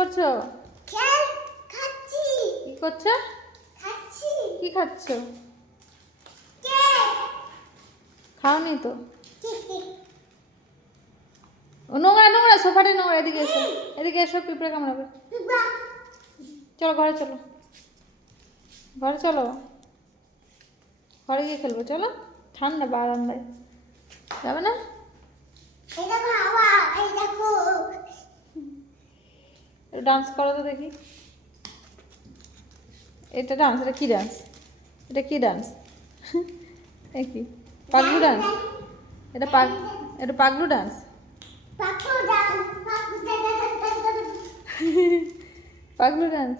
করছো? খাচ্ছি। কি করছো? খাচ্ছি। কি খাচ্ছো? খাওনি তো। ও নোংরা নোংরা, সোফাটা নোংরা। এদিকে এসো, এদিকে এসো, পিঁপড়ে কামড়াবে। চলো ঘরে চলো, ঘরে চলো, ঘরে গিয়ে খেলবো। চলো, ঠান্ডা বারান্দায় যাবে না? ডান্স করো তো দেখি। এটা ডান্স? এটা কি ডান্স? এটা কি ডান্স? এ কি পাগলু ডান্স? এটা এটা Paglu dance? Paglu dance?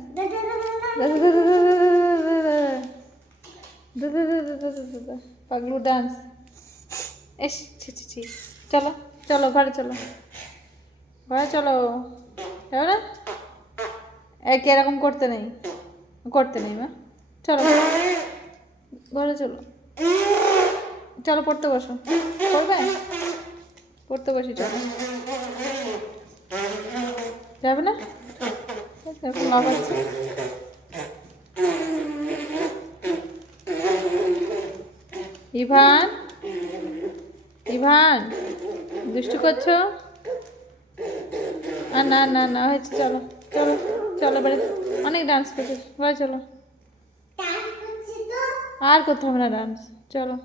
Paglu dance. S ছি ছি ছি। চলো চলো ঘরে চলো, ঘরে চলো। যাবে না? এক এরকম করতে নেই, করতে নেই মা। চলো ঘরে চলো, চলো পড়তে বসো। পড়বে? পড়তে বসি চলো। যাবে না? লাফাচ্ছে। ইভান, ইভান, দুষ্টু করছো? আর না না না হয়েছে। চলো চলো চলো, বাড়ি অনেক ডান্স করছো, বাড়ি চলো। আর করতে হবে না ডান্স, চলো।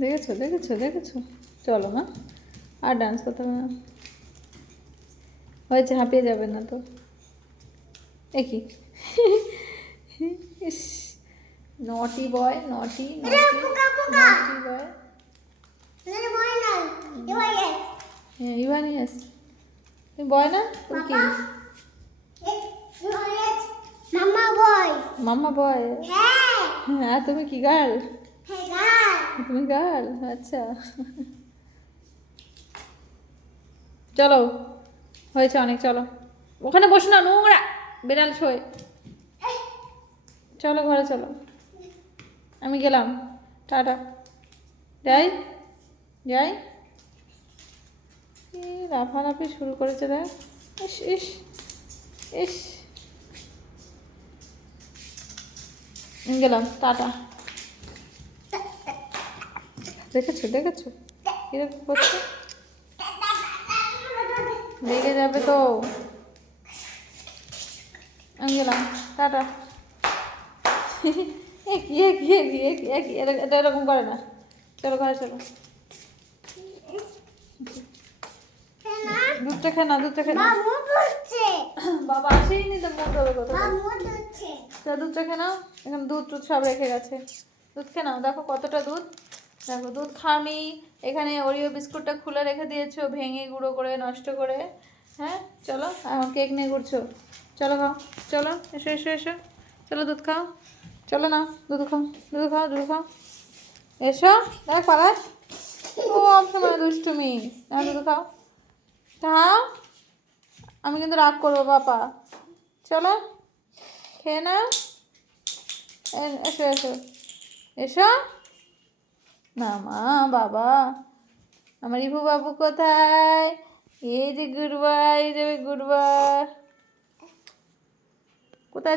দেখেছো দেখেছো দেখেছো? চলো মা, আর ডান্স করতে হবে না। হয়েছে, হাঁপিয়ে যাবে না তো। এ কি? ইস, নটি বয়, নটি নটি নটি বয়। হ্যাঁ ইভানিয়াস, তুমি বয় না? তুমি কি মাম্মা বয়? হ্যাঁ, আর তুমি কি গার্ল? তুমি গার্ল, আচ্ছা। চলো হয়েছে অনেক, চলো। ওখানে বসো না, নোংরা, বেড়াল শোয়। চলো ঘরে চলো, আমি গেলাম, টাটা। যাই যাই। লাফালাফি শুরু করেছে দেখ। ইস ইস ইস, গেলাম, টাটা। দেখেছো দেখেছো কিরকম করছে? লেগে যাবে তো। আমি গেলাম, টাটা। এটা এরকম করে না। চলো ঘরে চলো। দুধটা খে না, দুধটা খে না। বাবা আসেইনি তো, মুখ ধোবে কোথায়? দুধটা খে নাও, এখানে দুধ টুধ সব রেখে গেছে। দুধ খেয়ে নাও, দেখো কতটা দুধ। দেখো দুধ খাওনি, এখানে ওরিও বিস্কুটটা খুলে রেখে দিয়েছো, ভেঙে গুঁড়ো করে নষ্ট করে। হ্যাঁ চলো, এখন কেক নিয়ে ঘুরছো। চলো খাও, চলো এসো এসো এসো, চলো দুধ খাও। চলো না, দুধ খাও, দুধ খাও, দুধ খাও। এসো, দেখ পালাস। ও সময় দুষ্টুমি। না দুধ খাও, খাও। আমি কিন্তু রাগ করবো বাবা। চলো খেয়ে নাও, এসো এসো এসো। না মা, বাবা আমার ইভু বাবু কোথায়? এই যে গুড বয়, এই যে গুড বয়। কোথায়?